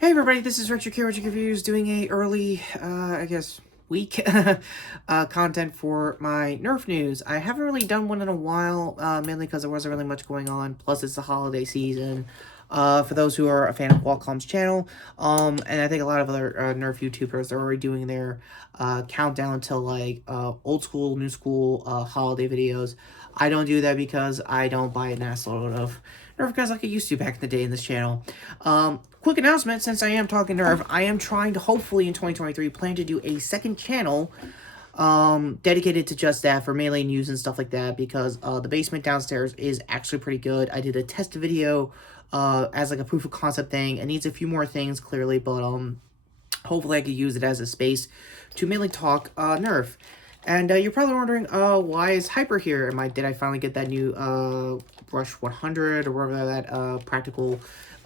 Hey everybody, this is Richard Reviews doing a early, week content for my Nerf news. I haven't really done one in a while, mainly because there wasn't really much going on. Plus, it's the holiday season. For those who are a fan of Qualcomm's channel, and I think a lot of other Nerf YouTubers are already doing their countdown to like old school, new school holiday videos. I don't do that because I don't buy an ass load of Nerf guys like I used to back in the day in this channel. Quick announcement, since I am talking Nerf, I am trying to hopefully in 2023 plan to do a second channel dedicated to just that for melee news and stuff like that, because the basement downstairs is actually pretty good. I did a test video as like a proof of concept thing. It needs a few more things clearly, but hopefully I could use it as a space to mainly talk Nerf. And you're probably wondering, why is Hyper here? Did I finally get that new Brush 100 or whatever that practical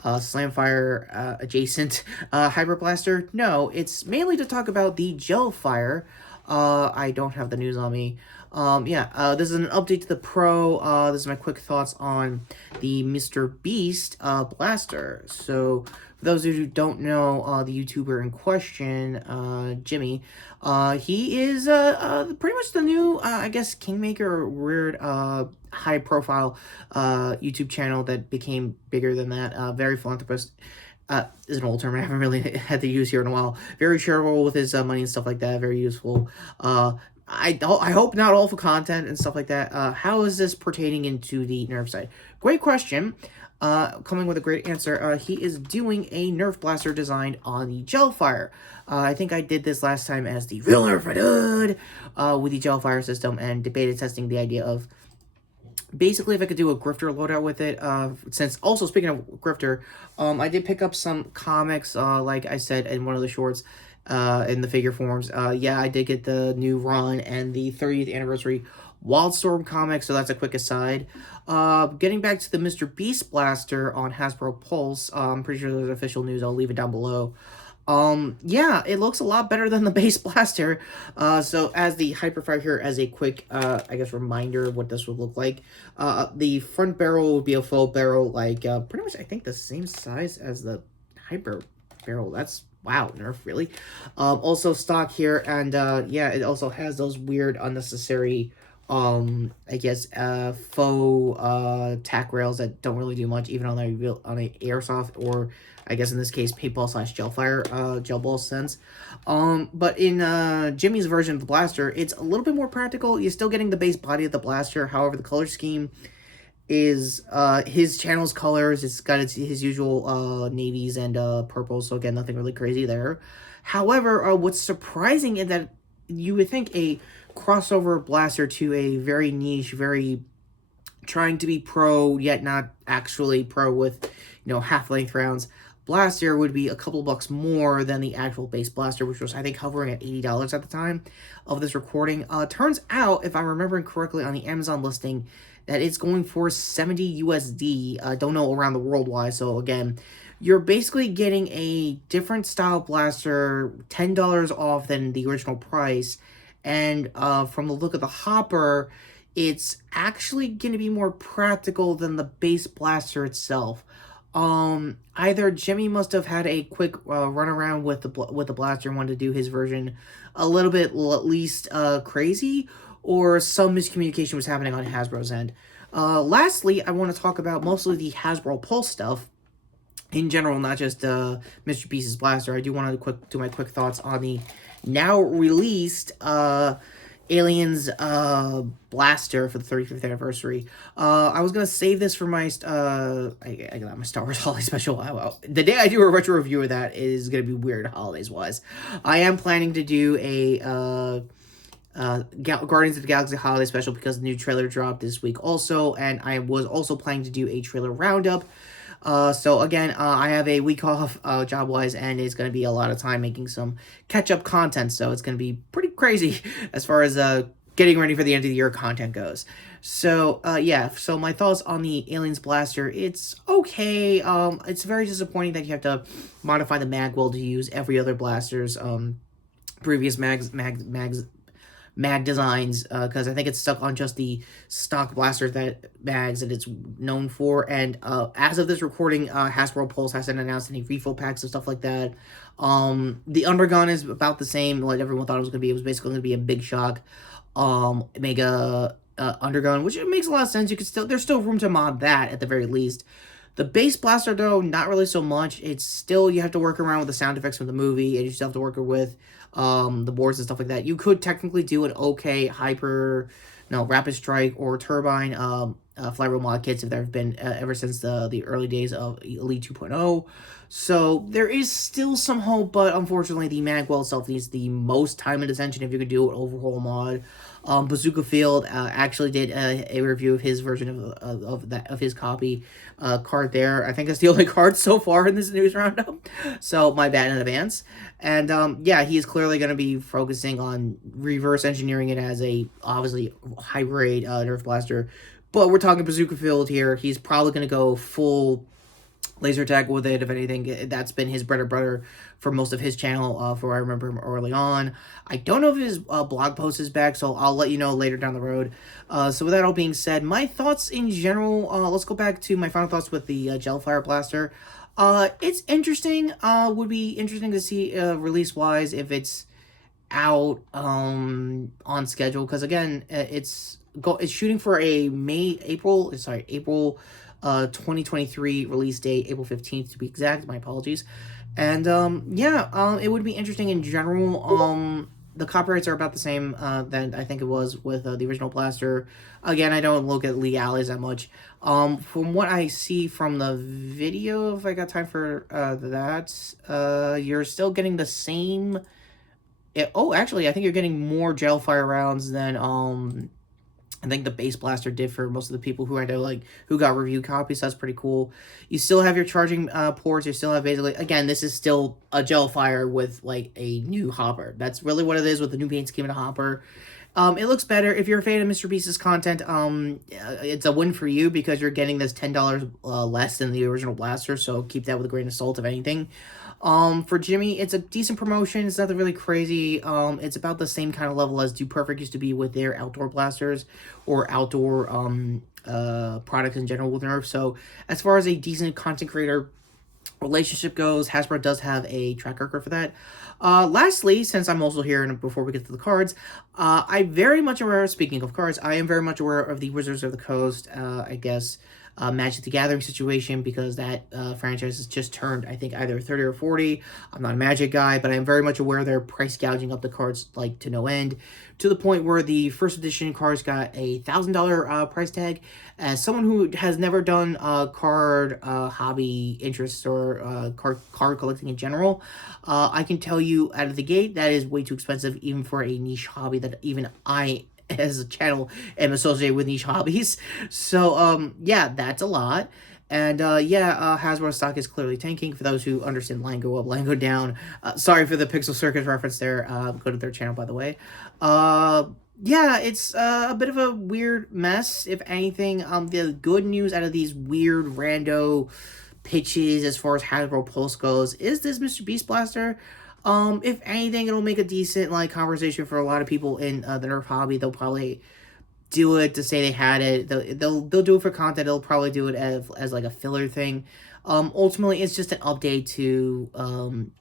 Slamfire adjacent Hyper Blaster? No, it's mainly to talk about the Gelfire. I don't have the news on me. This is an update to the Pro. This is my quick thoughts on the Mr. Beast Blaster. So, for those of you who don't know, the YouTuber in question, Jimmy, he is pretty much the new, Kingmaker, weird, high-profile YouTube channel that became bigger than that. Very philanthropist. Is an old term I haven't really had to use here in a while. Very shareable with his money and stuff like that. Very useful. I hope not all for content and stuff like that. How is this pertaining into the Nerf side? Great question. Coming with a great answer. He is doing a Nerf blaster designed on the Gelfire. I think I did this last time as the real Nerf I did with the Gelfire system and debated testing the idea of basically if I could do a grifter loadout with it. Since also speaking of grifter, I did pick up some comics, like I said in one of the shorts, in the figure forms. Yeah, I did get the new run and the 30th anniversary Wildstorm comic, so that's a quick aside. Getting back to the Mr. Beast Blaster on Hasbro Pulse, I'm pretty sure there's official news, I'll leave it down below. Yeah, it looks a lot better than the base blaster. So as the Hyperfire here, as a quick, reminder of what this would look like. The front barrel would be a full barrel, like, pretty much, I think, the same size as the Hyper barrel. That's, wow, Nerf, really? Also stock here, and, yeah, it also has those weird, unnecessary, faux, tack rails that don't really do much, even on a airsoft, or I guess in this case, paintball / Gelfire, gel ball sense. But in Jimmy's version of the blaster, it's a little bit more practical. You're still getting the base body of the blaster. However, the color scheme is his channel's colors. It's got his usual navies and purples. So again, nothing really crazy there. However, what's surprising is that you would think a crossover blaster to a very niche, very trying to be pro yet not actually pro with, half-length rounds blaster would be a couple bucks more than the actual base blaster, which was, I think, hovering at $80 at the time of this recording. Turns out, if I'm remembering correctly on the Amazon listing, that it's going for 70 USD. Don't know around the world why, so again, you're basically getting a different style blaster, $10 off than the original price, and from the look of the hopper, it's actually going to be more practical than the base blaster itself. Either Jimmy must have had a quick run around with the blaster and wanted to do his version a little bit at least crazy, or some miscommunication was happening on Hasbro's end. Lastly, I want to talk about mostly the Hasbro Pulse stuff in general, not just Mr. Beast's blaster. I do want to do my quick thoughts on the now released Aliens blaster for the 35th anniversary. I was gonna save this for my I got my Star Wars holiday special. The day I do a retro review of that is gonna be weird holidays wise. I am planning to do a Guardians of the Galaxy holiday special because the new trailer dropped this week also, and I was also planning to do a trailer roundup. So again, I have a week off, job-wise, and it's going to be a lot of time making some catch-up content, so it's going to be pretty crazy as far as, getting ready for the end of the year content goes. So, yeah, so my thoughts on the Aliens Blaster, it's okay. It's very disappointing that you have to modify the mag well to use every other blaster's, previous mag designs, because I think it's stuck on just the stock blaster that mags that it's known for. And as of this recording, Hasbro Pulse hasn't announced any refill packs and stuff like that. The undergun is about the same, like everyone thought it was going to be. It was basically going to be a Big Shock Mega undergun, which it makes a lot of sense. You could still, there's still room to mod that at the very least. The base blaster, though, not really so much. It's still, you have to work around with the sound effects from the movie, and you still have to work with the boards and stuff like that. You could technically do an okay Rapid Strike or Turbine Flyro mod kits if there have been ever since the early days of Elite 2.0. So there is still some hope, but unfortunately the Magwell itself needs the most time and attention if you could do an overhaul mod. Bazooka Field actually did a review of his version of his copy card there. I think that's the only card so far in this news roundup, so my bad in advance. And yeah, he is clearly going to be focusing on reverse engineering it as a obviously high grade Nerf blaster. But we're talking Bazooka Field here. He's probably going to go full laser tag with it. If anything, that's been his bread and butter for most of his channel, for I remember him early on. I don't know if his blog post is back, so I'll let you know later down the road. So with that all being said, my thoughts in general, let's go back to my final thoughts with the Gelfire blaster. It's interesting. Would be interesting to see release-wise if it's out on schedule, because again, it's shooting for a April 2023 release date, April 15th to be exact. My apologies. And yeah, it would be interesting in general. The copyrights are about the same that I think it was with the original blaster. Again, I don't look at legalities that much. From what I see from the video, if I got time for that, you're still getting the same. Actually, I think you're getting more Gelfire rounds than I think the base blaster did for most of the people who I know, who got review copies. So that's pretty cool. You still have your charging ports. You still have basically, again, this is still a Gelfire with a new hopper. That's really what it is with the new paint scheme and a hopper. It looks better. If you're a fan of Mr. Beast's content, it's a win for you because you're getting this $10 less than the original blaster. So keep that with a grain of salt, if anything. For Jimmy, it's a decent promotion. It's nothing really crazy. It's about the same kind of level as Do Perfect used to be with their outdoor blasters or outdoor products in general with Nerf. So as far as a decent content creator relationship goes, Hasbro does have a track record for that. Lastly, since I'm also here and before we get to the cards, I'm very much aware, speaking of cards, I am very much aware of the Wizards of the Coast, I guess, Magic the Gathering situation, because that franchise has just turned, I think, either 30 or 40. I'm not a Magic guy, but I'm very much aware they're price gouging up the cards to no end, to the point where the first edition cards got a $1,000 price tag. As someone who has never done card hobby interests or card collecting in general, I can tell you out of the gate that is way too expensive, even for a niche hobby that even I as a channel am associated with niche hobbies. So yeah, that's a lot. And yeah, Hasbro stock is clearly tanking. For those who understand line go up, line go down. Sorry for the Pixel Circus reference there. Go to their channel, by the way. Yeah, it's a bit of a weird mess, if anything. The good news out of these weird rando pitches as far as Hasbro Pulse goes is this Mr. Beast Blaster. If anything, it'll make a decent conversation for a lot of people in the Nerf hobby. They'll probably do it to say they had it. They'll do it for content. They'll probably do it as a filler thing. Ultimately, it's just an update to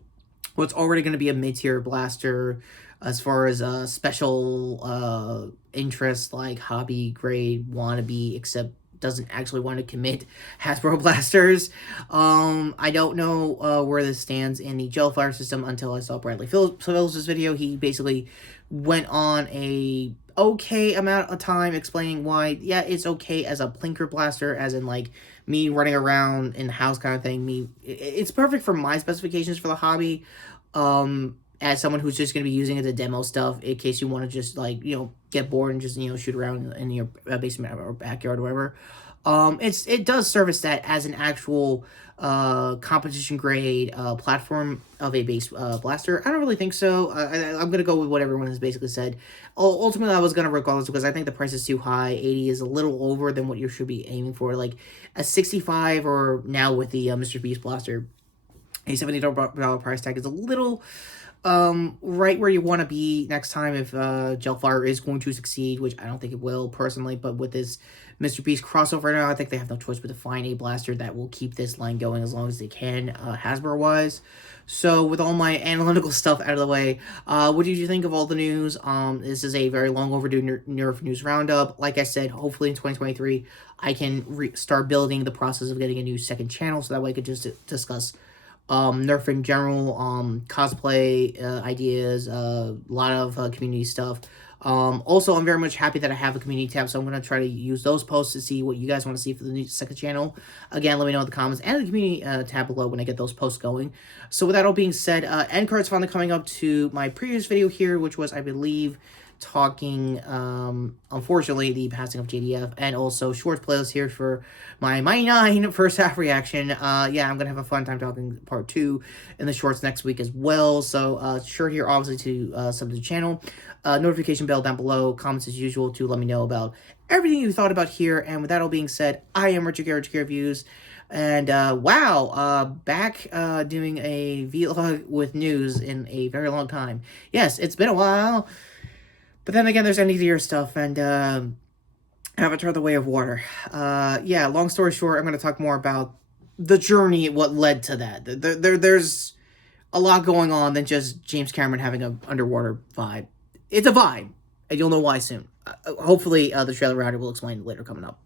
what's already going to be a mid-tier blaster as far as special interest hobby grade wannabe, except doesn't actually want to commit Hasbro blasters. I don't know where this stands in the Gelfire system until I saw Bradley Phillips' video. He basically went on a okay amount of time explaining why, yeah, it's okay as a plinker blaster, as in me running around in the house kind of thing. It's perfect for my specifications for the hobby. As someone who's just going to be using it to demo stuff, in case you want to just, get bored and just, shoot around in your basement or backyard or whatever. It does service that as an actual competition grade platform of a base blaster. I don't really think so. I'm going to go with what everyone has basically said. Ultimately, I was going to regardless because I think the price is too high. 80 is a little over than what you should be aiming for. A 65 or now with the Mr. Beast blaster, A $70 price tag is a little right where you want to be next time if Gelfire is going to succeed, which I don't think it will personally, but with this Mr. Beast crossover right now, I think they have no choice but to find a blaster that will keep this line going as long as they can, Hasbro-wise. So with all my analytical stuff out of the way, what did you think of all the news? This is a very long overdue Nerf news roundup. Like I said, hopefully in 2023, I can start building the process of getting a new second channel, so that way I could just discuss Nerf in general, cosplay ideas, a lot of community stuff. Also, I'm very much happy that I have a community tab, so I'm going to try to use those posts to see what you guys want to see for the new second channel. Again, let me know in the comments and the community tab below when I get those posts going. So with that all being said, end cards finally coming up to my previous video here, which was, I believe, talking, unfortunately, the passing of JDF, and also shorts playlist here for my Mighty 9 first half reaction. Yeah, I'm gonna have a fun time talking part 2 in the shorts next week as well, so sure here, obviously, to sub to the channel, notification bell down below, comments as usual to let me know about everything you thought about here, and with that all being said, I am Richard Reviews, and wow, back doing a vlog with news in a very long time. Yes, it's been a while. But then again, there's end of the year stuff, and Avatar: The Way of Water. Yeah, long story short, I'm going to talk more about the journey, what led to that. There's a lot going on than just James Cameron having an underwater vibe. It's a vibe, and you'll know why soon. Hopefully, the trailer router will explain later coming up.